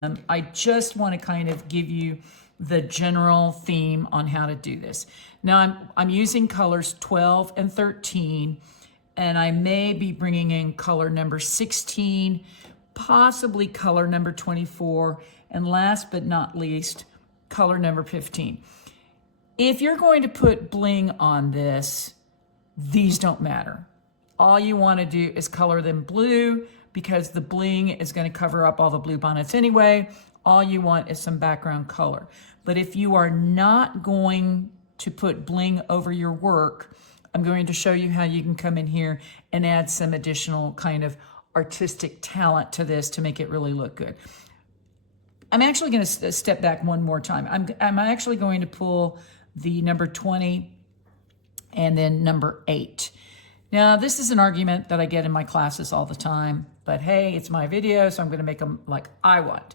I just want to kind of give you the general theme on how to do this. Now I'm using colors 12 and 13, and I may be bringing in color number 16, possibly color number 24, and last but not least, color number 15. If you're going to put bling on this, these don't matter. All you want to do is color them blue, because the bling is going to cover up all the Bluebonnets anyway. All you want is some background color. But if you are not going to put bling over your work, I'm going to show you how you can come in here and add some additional kind of artistic talent to this to make it really look good. I'm actually going to step back one more time. I'm actually going to pull the number 20 and then number 8. Now, this is an argument that I get in my classes all the time, but hey, it's my video, so I'm going to make them like I want.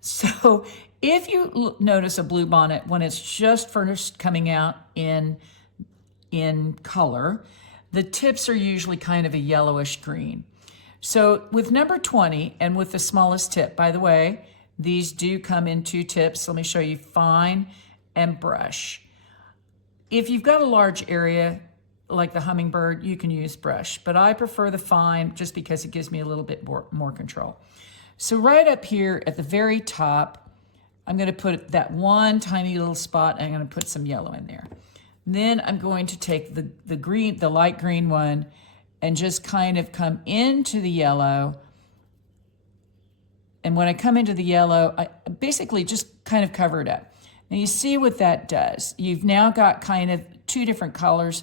So if you notice a Bluebonnet when it's just first coming out in color, the tips are usually kind of a yellowish green. So with number 20 and with the smallest tip, by the way, these do come in 2 tips. Let me show you fine and brush. If you've got a large area, like the Hummingbird, you can use brush, but I prefer the fine just because it gives me a little bit more control. So right up here at the very top, I'm going to put that one tiny little spot, and I'm going to put some yellow in there. Then I'm going to take the light green one, and just kind of come into the yellow. And when I come into the yellow, I basically just kind of cover it up. Now you see what that does. You've now got kind of 2 different colors.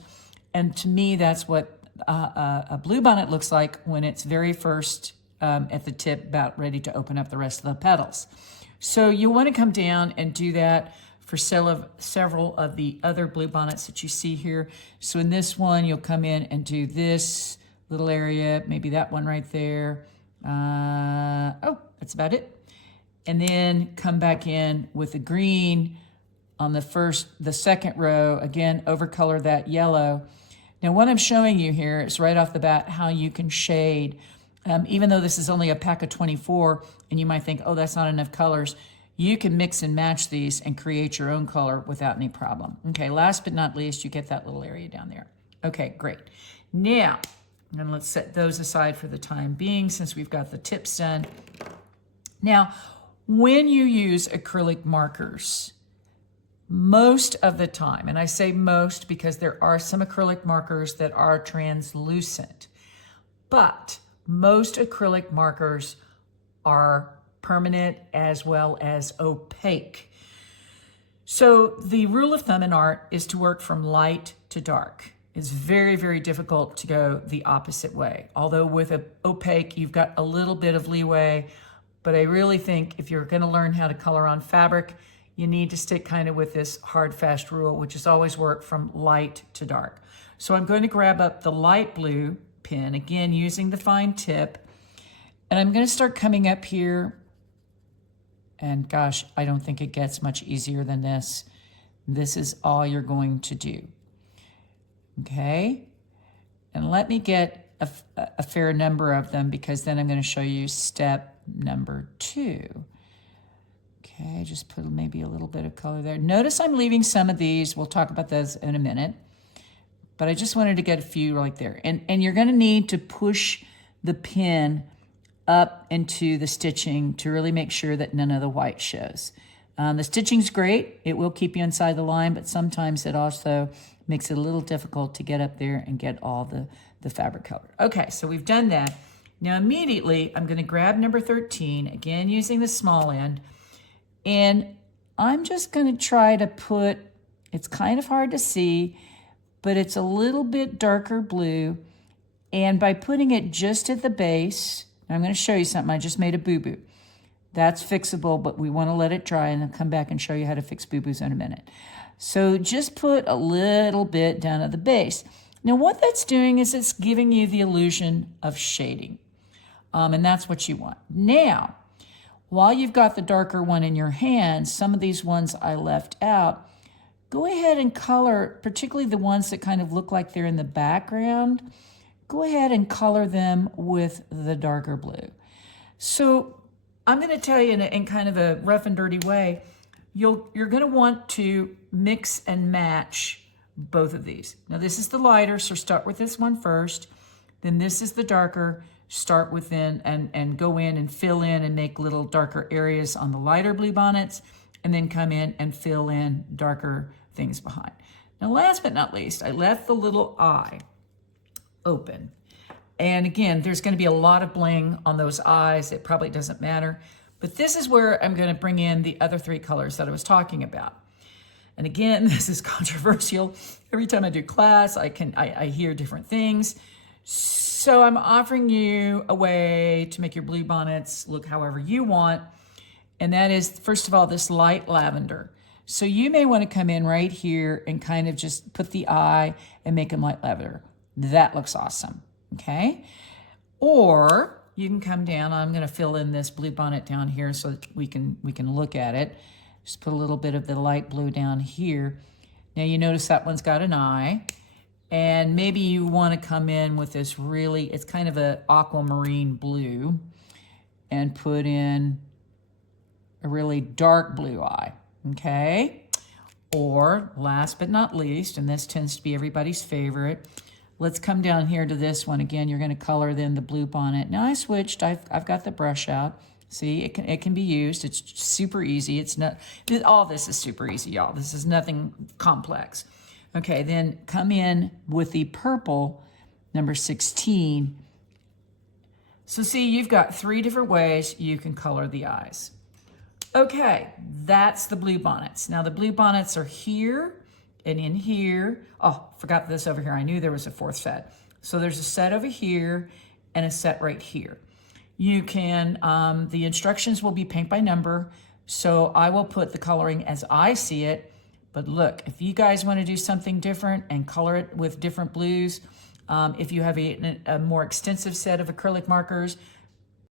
And to me, that's what a Bluebonnet looks like when it's very first at the tip, about ready to open up the rest of the petals. So you want to come down and do that for several of the other Bluebonnets that you see here. So in this one, you'll come in and do this little area, maybe that one right there. Oh, that's about it. And then come back in with the green on the second row, again, overcolor that yellow. Now, what I'm showing you here is right off the bat how you can shade. Even though this is only a pack of 24, and you might think, oh, that's not enough colors, you can mix and match these and create your own color without any problem. Okay, last but not least, you get that little area down there. Okay, great. Now, and let's set those aside for the time being since we've got the tips done. Now, when you use acrylic markers, most of the time, and I say most because there are some acrylic markers that are translucent, but most acrylic markers are permanent as well as opaque. So the rule of thumb in art is to work from light to dark. It's very, very difficult to go the opposite way. Although with an opaque, you've got a little bit of leeway, but I really think if you're gonna learn how to color on fabric, you need to stick kind of with this hard, fast rule, which is always work from light to dark. So I'm going to grab up the light blue pen, again, using the fine tip, and I'm going to start coming up here. And gosh, I don't think it gets much easier than this. This is all you're going to do. Okay? And let me get a fair number of them, because then I'm going to show you step number 2. Okay, just put maybe a little bit of color there. Notice I'm leaving some of these. We'll talk about those in a minute. But I just wanted to get a few right there. And you're going to need to push the pen up into the stitching to really make sure that none of the white shows. The stitching's great. It will keep you inside the line, but sometimes it also makes it a little difficult to get up there and get all the fabric color. Okay, so we've done that. Now immediately, I'm going to grab number 13, again using the small end, and I'm just going to try to put, it's kind of hard to see, but it's a little bit darker blue. And by putting it just at the base, I'm going to show you something. I just made a boo-boo. That's fixable, but we want to let it dry, and I'll come back and show you how to fix boo-boos in a minute. So just put a little bit down at the base. Now what that's doing is it's giving you the illusion of shading. And that's what you want. Now, while you've got the darker one in your hand, some of these ones I left out, go ahead and color, particularly the ones that kind of look like they're in the background, go ahead and color them with the darker blue. So I'm going to tell you in kind of a rough and dirty way, you're going to want to mix and match both of these. Now this is the lighter, so start with this one first. Then this is the darker. Start within and go in and fill in and make little darker areas on the lighter Bluebonnets, and then come in and fill in darker things behind. Now last but not least, I left the little eye open. And again, there's going to be a lot of bling on those eyes. It probably doesn't matter. But this is where I'm going to bring in the other three colors that I was talking about. And again, this is controversial. Every time I do class, I hear different things. So I'm offering you a way to make your Bluebonnets look however you want. And that is, first of all, this light lavender. So you may want to come in right here and kind of just put the eye and make them light lavender. That looks awesome, okay? Or you can come down. I'm going to fill in this Bluebonnet down here so that we can look at it. Just put a little bit of the light blue down here. Now you notice that one's got an eye. And maybe you want to come in with this really, it's kind of an aquamarine blue, and put in a really dark blue eye, okay? Or last but not least, and this tends to be everybody's favorite, let's come down here to this one. Again, you're going to color then the Bluebonnet. Now I switched, I've got the brush out. See, it can be used. It's super easy. It's not, all this is super easy, y'all. This is nothing complex. Okay, then come in with the purple, number 16. So see, you've got 3 different ways you can color the eyes. Okay, that's the Bluebonnets. Now the Bluebonnets are here and in here. Oh, forgot this over here. I knew there was a 4th set. So there's a set over here and a set right here. You can, the instructions will be paint by number, so I will put the coloring as I see it. But look, if you guys want to do something different and color it with different blues, if you have a more extensive set of acrylic markers,